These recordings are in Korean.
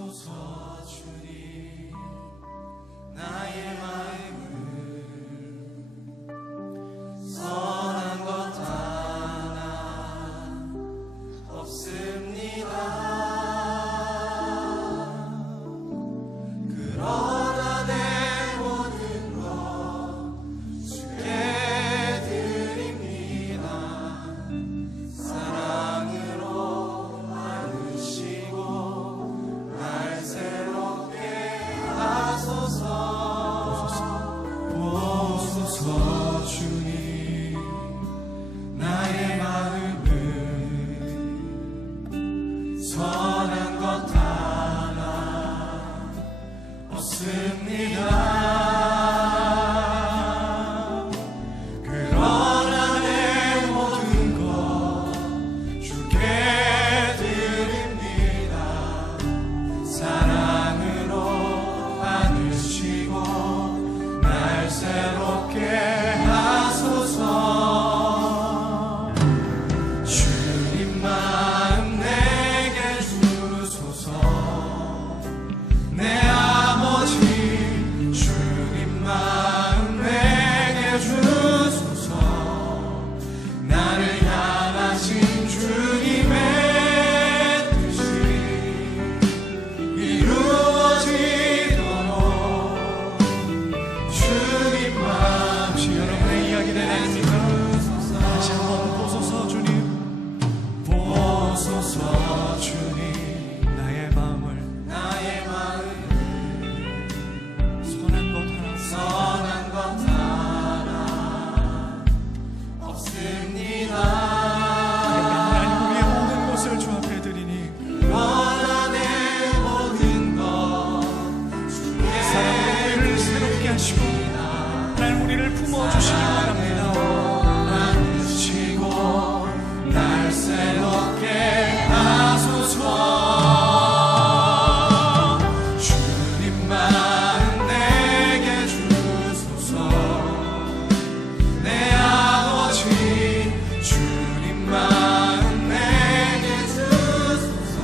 보소서 주님 나의 마음을 선한 것 하나 없습니다. 그러나 내 모든 것 주께 드립니다. 사랑으로 안으시고 날 새롭게 하소서. 보소서 주님 나의 마음을 선한 것 하나 없습니다. 그러나 내 모든 것 주께 드립니다. 사랑으로 안으시고 날 새롭게 하소서. 주님 마음 내게 주소서. 내 아버지 주님 마음 내게 주소서. 나를 향하신 주님의 뜻이 이루어지도록 주님 마음. 여러분의 이야기 내립니다. 다시 한번 보소서 주님. 보소서 주님 나의 마음을 선한 것 하나 없습니다. 하나님 우리의 모든 것을 주 앞에 드리니 그러나 내 모든 것 사랑으로 우리를 새롭게 하시고 하나님 우리를 품어주시기 바랍니다. 안으시고 날 새롭게 하소서. 주님 마음 내게 주소서. 내 아버지 주님 마음 내게 주소서.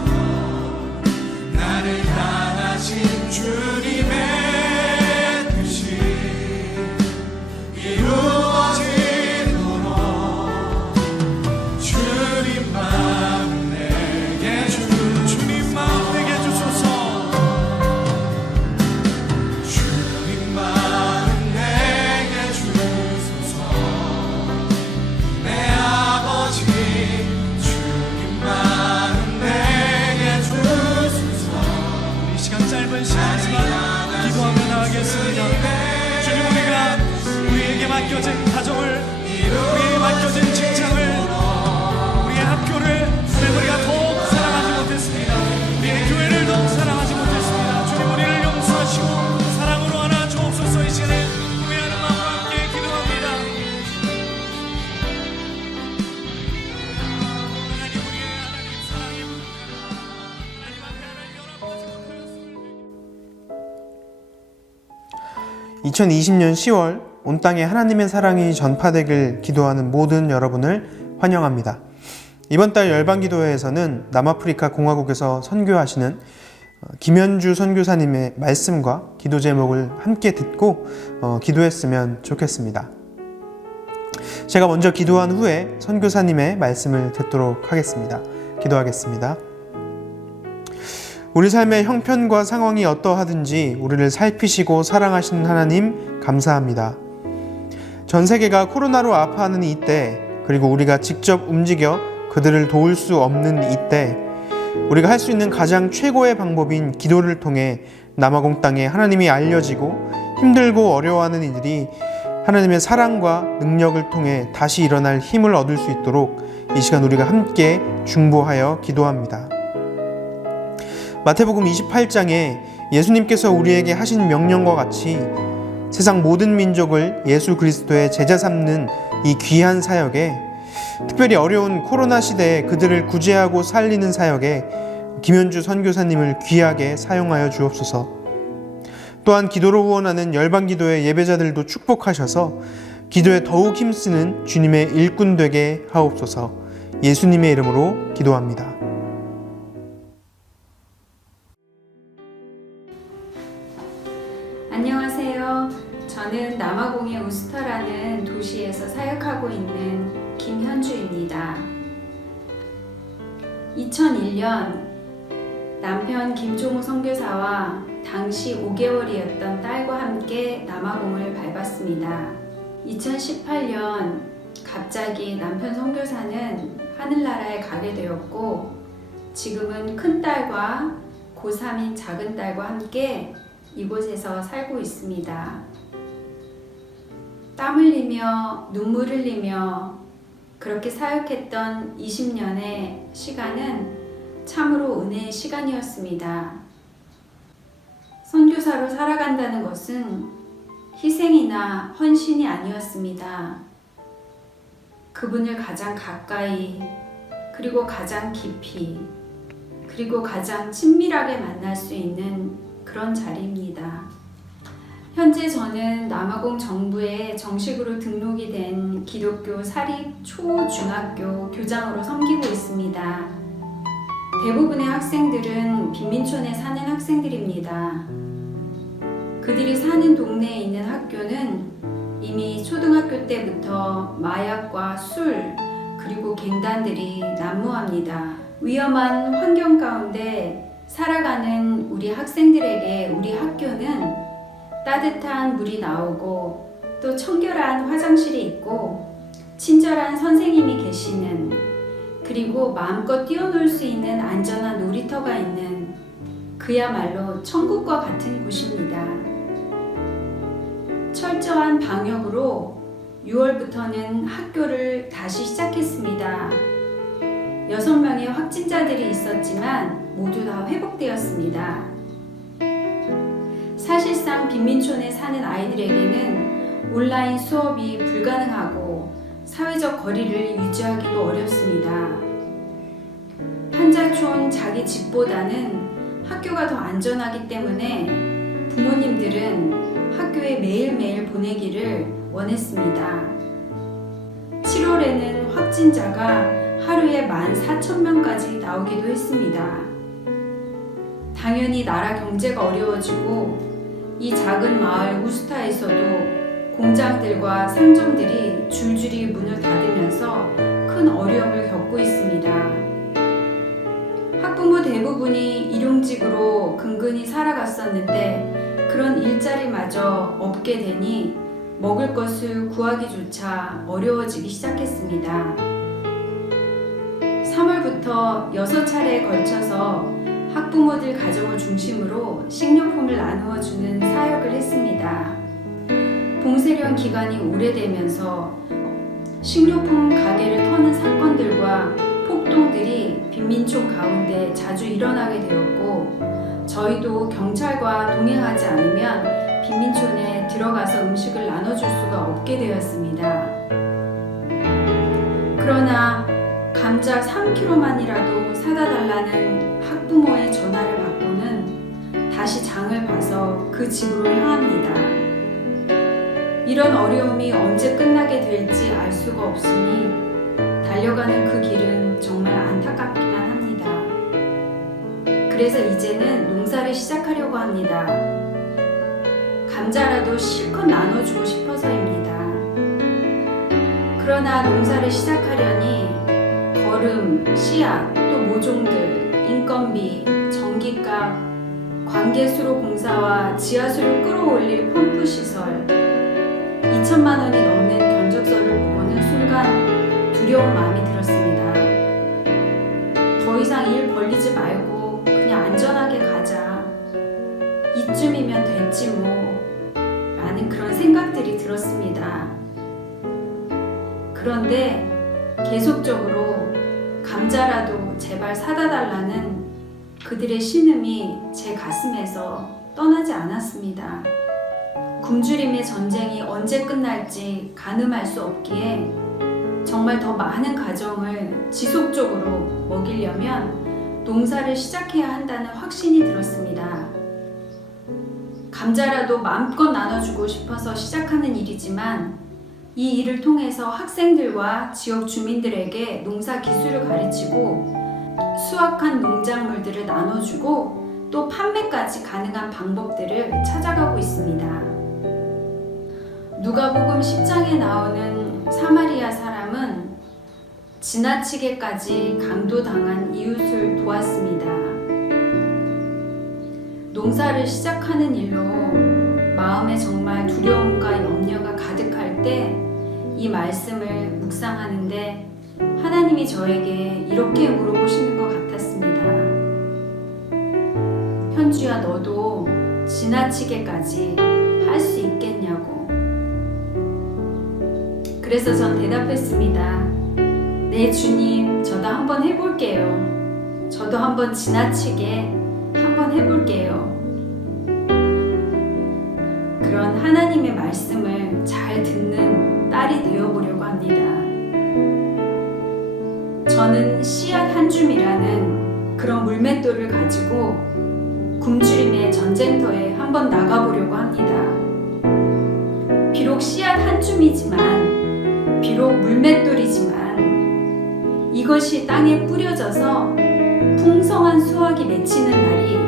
나를 향하신 주님의 뜻이 이루어지도록 주님 마음 내게 주님 마음 내게 주소서. 주님 마음 내게 주소서. 내 아버지 주님 마음 내게 주소서. 이 시간 짧은 시간이지만 기도하며 나가겠습니다. 주님 우리가 우리에게 맡겨진 가정을 우리에게 맡겨진 직장을 우리의 학교를 우리가 더욱 사랑하지 못했습니다. 우리의 교회를 더욱 사랑하지 못했습니다. 주님 우리를 용서하시고 사랑으로 안아 주옵소서. 이 시간에 후회하는 마음과 함께 기도합니다. 하나님 우리의 하나님 사랑의 부족함 하나님 앞에 하나님 연합하지 못하였음을 2020년 10월 온 땅에 하나님의 사랑이 전파되길 기도하는 모든 여러분을 환영합니다. 이번 달 열방기도회에서는 남아프리카 공화국에서 선교하시는 김현주 선교사님의 말씀과 기도 제목을 함께 듣고 기도했으면 좋겠습니다. 제가 먼저 기도한 후에 선교사님의 말씀을 듣도록 하겠습니다. 기도하겠습니다. 우리 삶의 형편과 상황이 어떠하든지 우리를 살피시고 사랑하시는 하나님 감사합니다. 전 세계가 코로나로 아파하는 이때, 그리고 우리가 직접 움직여 그들을 도울 수 없는 이때, 우리가 할 수 있는 가장 최고의 방법인 기도를 통해 남아공 땅에 하나님이 알려지고 힘들고 어려워하는 이들이 하나님의 사랑과 능력을 통해 다시 일어날 힘을 얻을 수 있도록 이 시간 우리가 함께 중보하여 기도합니다. 마태복음 28장에 예수님께서 우리에게 하신 명령과 같이 세상 모든 민족을 예수 그리스도의 제자 삼는 이 귀한 사역에, 특별히 어려운 코로나 시대에 그들을 구제하고 살리는 사역에 김현주 선교사님을 귀하게 사용하여 주옵소서. 또한 기도로 후원하는 열방기도의 예배자들도 축복하셔서 기도에 더욱 힘쓰는 주님의 일꾼 되게 하옵소서. 예수님의 이름으로 기도합니다. 안녕하세요. 저는 남아공의 우스터라는 도시에서 사역하고 있는 김현주입니다. 2001년 남편 김종우 선교사와 당시 5개월이었던 딸과 함께 남아공을 밟았습니다. 2018년 갑자기 남편 선교사는 하늘나라에 가게 되었고 지금은 큰딸과 고3인 작은딸과 함께 이곳에서 살고 있습니다. 땀 흘리며 눈물 흘리며 그렇게 사역했던 20년의 시간은 참으로 은혜의 시간이었습니다. 선교사로 살아간다는 것은 희생이나 헌신이 아니었습니다. 그분을 가장 가까이, 그리고 가장 깊이, 그리고 가장 친밀하게 만날 수 있는 그런 자리입니다. 현재 저는 남아공 정부에 정식으로 등록이 된 기독교 사립 초중학교 교장으로 섬기고 있습니다. 대부분의 학생들은 빈민촌에 사는 학생들입니다. 그들이 사는 동네에 있는 학교는 이미 초등학교 때부터 마약과 술, 그리고 갱단들이 난무합니다. 위험한 환경 가운데 살아가는 우리 학생들에게 우리 학교는 따뜻한 물이 나오고 또 청결한 화장실이 있고 친절한 선생님이 계시는, 그리고 마음껏 뛰어놀 수 있는 안전한 놀이터가 있는 그야말로 천국과 같은 곳입니다. 철저한 방역으로 6월부터는 학교를 다시 시작했습니다. 6명의 확진자들이 있었지만 모두 다 회복되었습니다. 사실상 빈민촌에 사는 아이들에게는 온라인 수업이 불가능하고 사회적 거리를 유지하기도 어렵습니다. 한자촌 자기 집보다는 학교가 더 안전하기 때문에 부모님들은 학교에 매일매일 보내기를 원했습니다. 7월에는 확진자가 하루에 14,000명까지 나오기도 했습니다. 당연히 나라 경제가 어려워지고 이 작은 마을 우스타에서도 공장들과 상점들이 줄줄이 문을 닫으면서 큰 어려움을 겪고 있습니다. 학부모 대부분이 일용직으로 근근히 살아갔었는데 그런 일자리마저 없게 되니 먹을 것을 구하기조차 어려워지기 시작했습니다. 3월부터 6차례에 걸쳐서 학부모들 가정을 중심으로 식료품을 나누어 주는 사역을 했습니다. 봉쇄령 기간이 오래되면서 식료품 가게를 터는 사건들과 폭동들이 빈민촌 가운데 자주 일어나게 되었고 저희도 경찰과 동행하지 않으면 빈민촌에 들어가서 음식을 나눠줄 수가 없게 되었습니다. 그러나 감자 3kg만이라도 사다 달라는 학부모의 전화를 받고는 다시 장을 봐서 그 집으로 향합니다. 이런 어려움이 언제 끝나게 될지 알 수가 없으니 달려가는 그 길은 정말 안타깝기만 합니다. 그래서 이제는 농사를 시작하려고 합니다. 감자라도 실컷 나눠주고 싶어서입니다. 그러나 농사를 시작하려니 거름, 씨앗, 또 모종들, 인건비, 전기값, 관계수로 공사와 지하수를 끌어올릴 펌프시설 2천만 원이 넘는 견적서를 보고는 순간 두려운 마음이 들었습니다. 더 이상 일 벌리지 말고 그냥 안전하게 가자. 이쯤이면 됐지 뭐 라는 그런 생각들이 들었습니다. 그런데 계속적으로 감자라도 제발 사다 달라는 그들의 신음이 제 가슴에서 떠나지 않았습니다. 굶주림의 전쟁이 언제 끝날지 가늠할 수 없기에 정말 더 많은 가정을 지속적으로 먹이려면 농사를 시작해야 한다는 확신이 들었습니다. 감자라도 마음껏 나눠주고 싶어서 시작하는 일이지만 이 일을 통해서 학생들과 지역 주민들에게 농사 기술을 가르치고 수확한 농작물들을 나눠주고 또 판매까지 가능한 방법들을 찾아가고 있습니다. 누가복음 10장에 나오는 사마리아 사람은 지나치게까지 강도당한 이웃을 도왔습니다. 농사를 시작하는 일로 마음에 정말 두려움과 염려가 가득할 때 이 말씀을 묵상하는데 하나님이 저에게 이렇게 물어보시는 것 같았습니다. 현주야, 너도 지나치게까지 할 수 있겠냐고. 그래서 전 대답했습니다. 네, 주님, 저도 한번 해볼게요. 저도 한번 지나치게 한번 해볼게요. 그런 하나님의 말씀을 잘 듣는 딸이 되어보려고 합니다. 저는 씨앗 한 줌이라는 그런 물맷돌을 가지고 굶주림의 전쟁터에 한번 나가보려고 합니다. 비록 씨앗 한 줌이지만, 비록 물맷돌이지만 이것이 땅에 뿌려져서 풍성한 수확이 맺히는 날이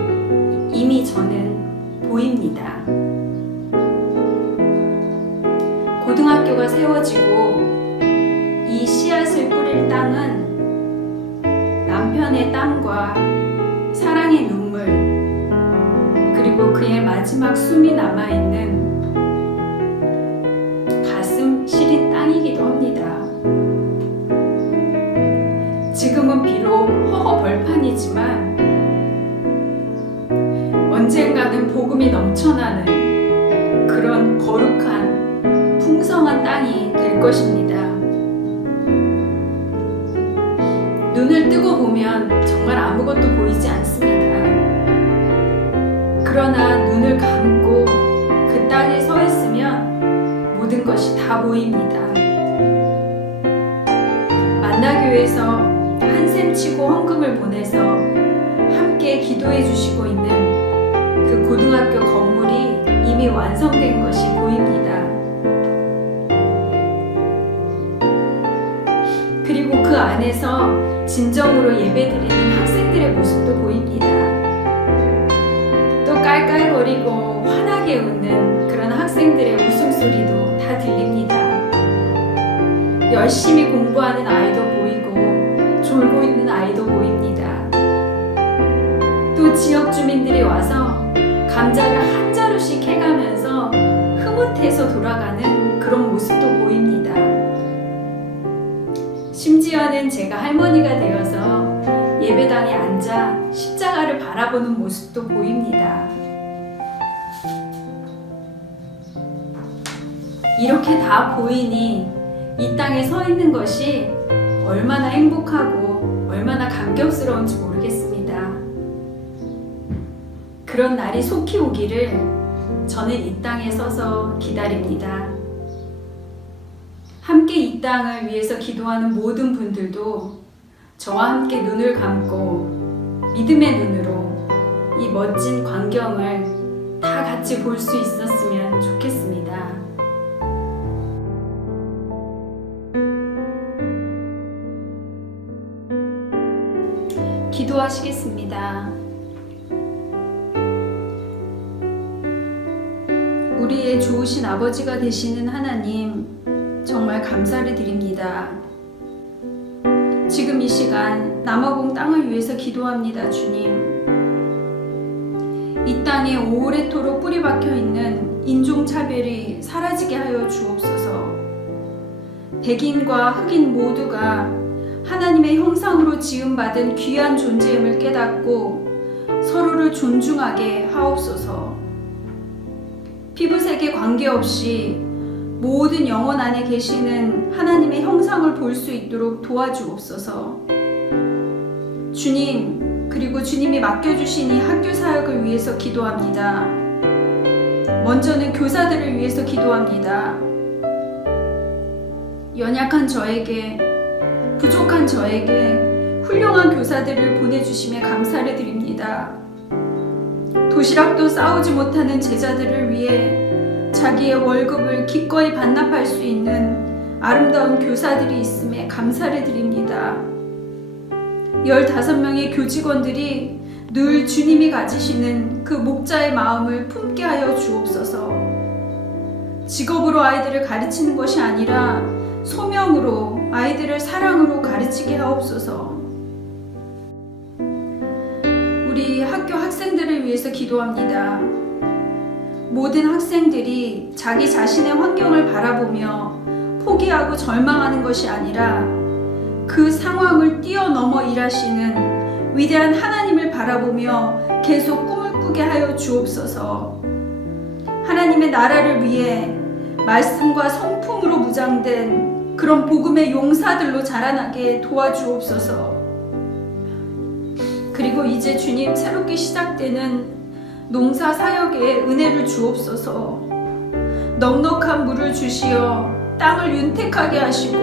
이미 저는 보입니다. 고등학교가 세워지고 이 씨앗을 뿌릴 땅은 남편의 땀과 사랑의 눈물, 그리고 그의 마지막 숨이 남아있는 가슴 시린 땅이기도 합니다. 지금은 비록 허허벌판이지만 언젠가는 복음이 넘쳐나는 그런 거룩한 풍성한 땅이 될 것입니다. 눈을 뜨고 보면 정말 아무것도 보이지 않습니다. 그러나 눈을 감고 그 땅에 서 있으면 모든 것이 다 보입니다. 만나교회에서 한샘 치고 헌금을 보내서 함께 기도해 주시고 있는 그 고등학교 건물이 이미 완성된 것이 보입니다. 그리고 그 안에서 진정으로 예배드리는 학생들의 모습도 보입니다. 또 깔깔거리고 환하게 웃는 그런 학생들의 웃음소리도 다 들립니다. 열심히 공부하는 아이도 보이고 졸고 있는 아이도 보입니다. 또 지역 주민들이 와서 감자를 한 자루씩 해가면서 흐뭇해서 돌아가는 그런 모습도 보입니다. 심지어는 제가 할머니가 되어서 예배당에 앉아 십자가를 바라보는 모습도 보입니다. 이렇게 다 보이니 이 땅에 서 있는 것이 얼마나 행복하고 얼마나 감격스러운지 모르겠습니다. 그런 날이 속히 오기를 저는 이 땅에 서서 기다립니다. 함께 이 땅을 위해서 기도하는 모든 분들도 저와 함께 눈을 감고 믿음의 눈으로 이 멋진 광경을 다 같이 볼 수 있었으면 좋겠습니다. 기도하시겠습니다. 우리의 좋으신 아버지가 되시는 하나님, 정말 감사를 드립니다. 지금 이 시간 남아공 땅을 위해서 기도합니다, 주님. 이 땅에 오래토록 뿌리 박혀 있는 인종차별이 사라지게 하여 주옵소서. 백인과 흑인 모두가 하나님의 형상으로 지음받은 귀한 존재임을 깨닫고 서로를 존중하게 하옵소서. 피부색에 관계없이 모든 영혼 안에 계시는 하나님의 형상을 볼 수 있도록 도와주옵소서. 주님, 그리고 주님이 맡겨주신 이 학교 사역을 위해서 기도합니다. 먼저는 교사들을 위해서 기도합니다. 연약한 저에게, 부족한 저에게 훌륭한 교사들을 보내주심에 감사를 드립니다. 도시락도 싸우지 못하는 제자들을 위해 자기의 월급을 기꺼이 반납할 수 있는 아름다운 교사들이 있음에 감사를 드립니다. 15명의 교직원들이 늘 주님이 가지시는 그 목자의 마음을 품게 하여 주옵소서. 직업으로 아이들을 가르치는 것이 아니라 소명으로 아이들을 사랑으로 가르치게 하옵소서. 우리 학교 학생들을 위해서 기도합니다. 모든 학생들이 자기 자신의 환경을 바라보며 포기하고 절망하는 것이 아니라 그 상황을 뛰어넘어 일하시는 위대한 하나님을 바라보며 계속 꿈을 꾸게 하여 주옵소서. 하나님의 나라를 위해 말씀과 성품으로 무장된 그런 복음의 용사들로 자라나게 도와주옵소서. 그리고 이제 주님 새롭게 시작되는 농사 사역에 은혜를 주옵소서. 넉넉한 물을 주시어 땅을 윤택하게 하시고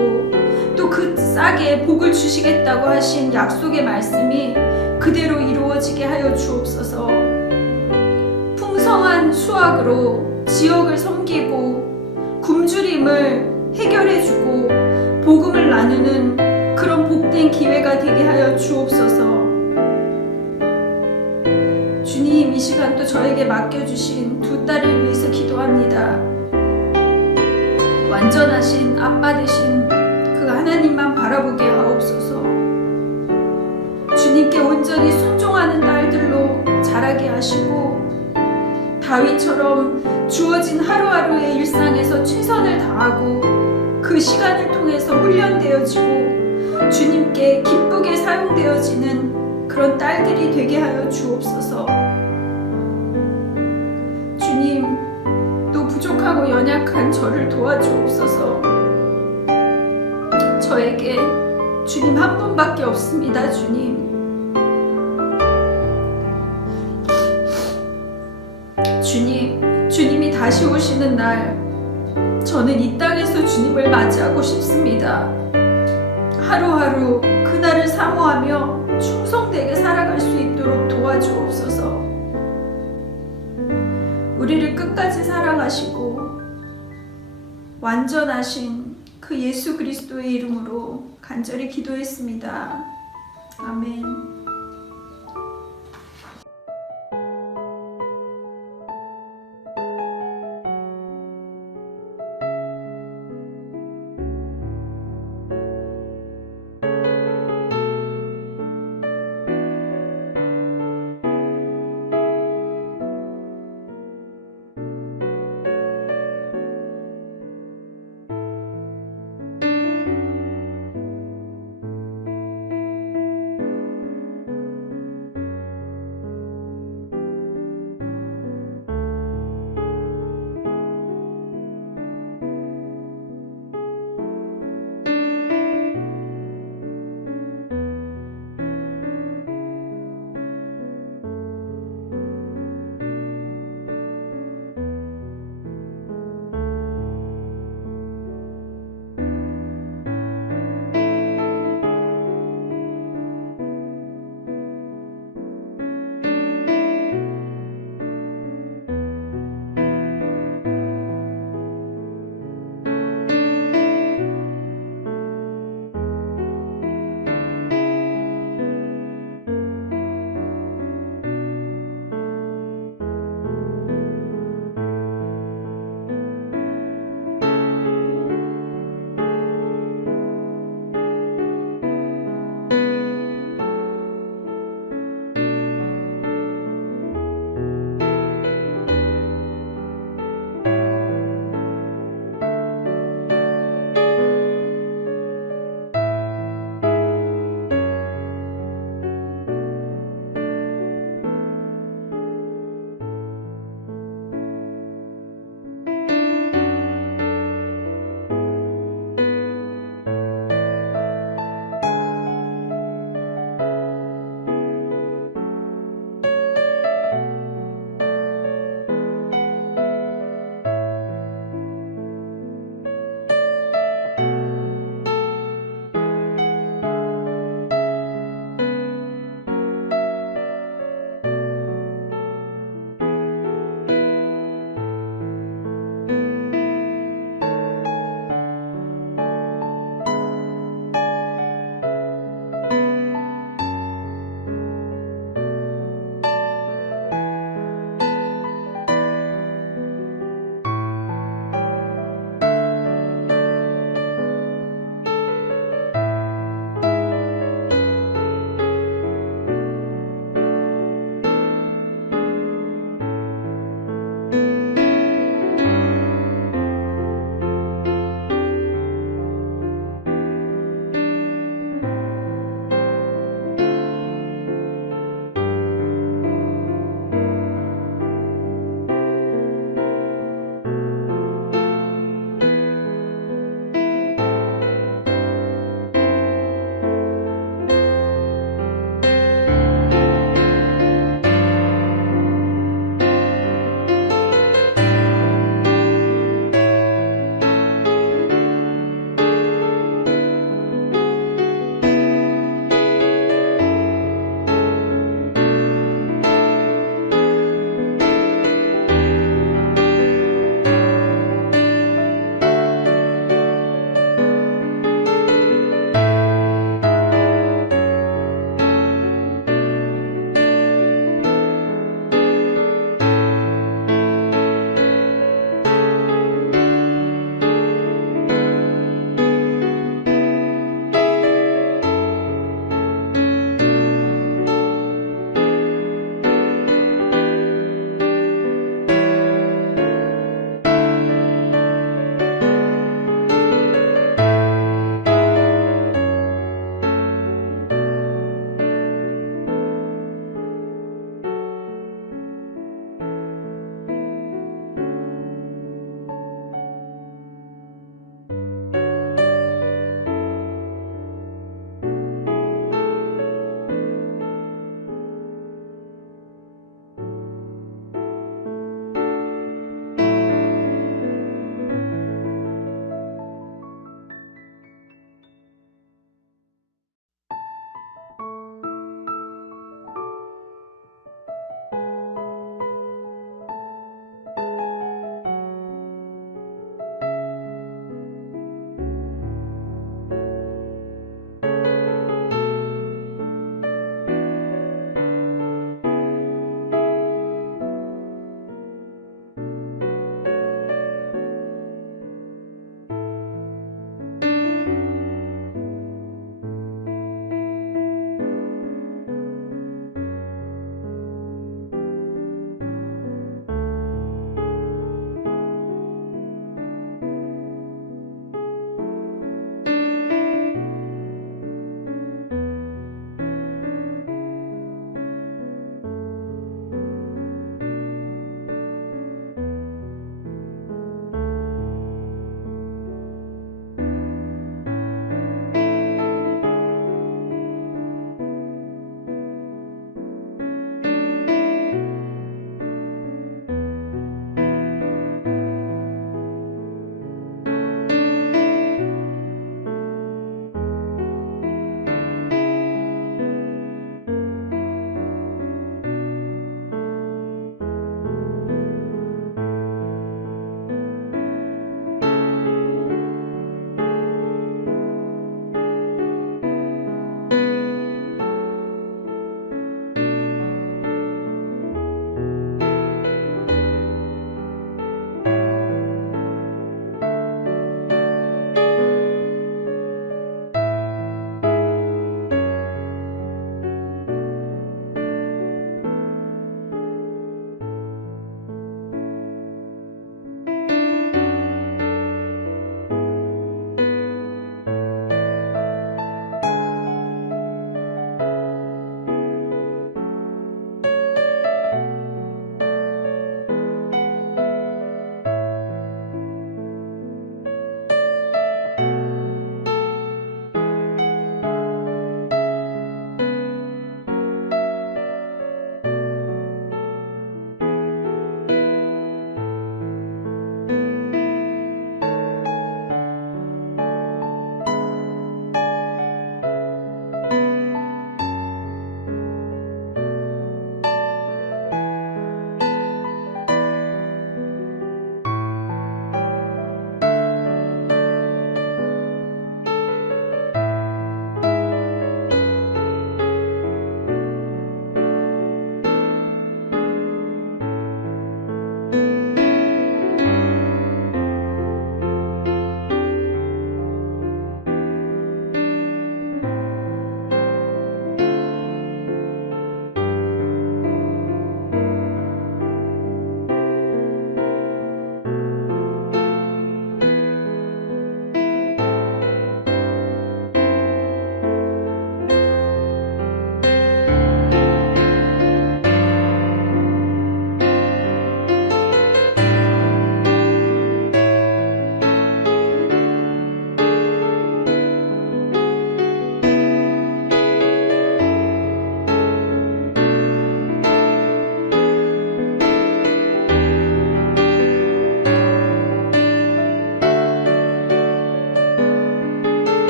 또 그 싹에 복을 주시겠다고 하신 약속의 말씀이 그대로 이루어지게 하여 주옵소서. 풍성한 수확으로 지역을 섬기고 굶주림을 해결해주고 복음을 나누는 그런 복된 기회가 되게 하여 주옵소서. 주님, 이 시간 또 저에게 맡겨주신 두 딸을 위해서 기도합니다. 완전하신 아빠 되신 그 하나님만 바라보게 하옵소서. 주님께 온전히 순종하는 딸들로 자라게 하시고 다윗처럼 주어진 하루하루의 일상에서 최선을 다하고 그 시간을 통해서 훈련되어지고 주님께 기쁘게 사용되어지는 그런 딸들이 되게 하여 주옵소서. 주님, 또 부족하고 연약한 저를 도와주옵소서. 저에게 주님 한 분밖에 없습니다. 주님이 다시 오시는 날 저는 이 땅에서 주님을 맞이하고 싶습니다. 하루하루 그날을 사모하며 충성되게 살아갈 수 있도록 도와주옵소서. 우리를 끝까지 사랑하시고 완전하신 그 예수 그리스도의 이름으로 간절히 기도했습니다. 아멘.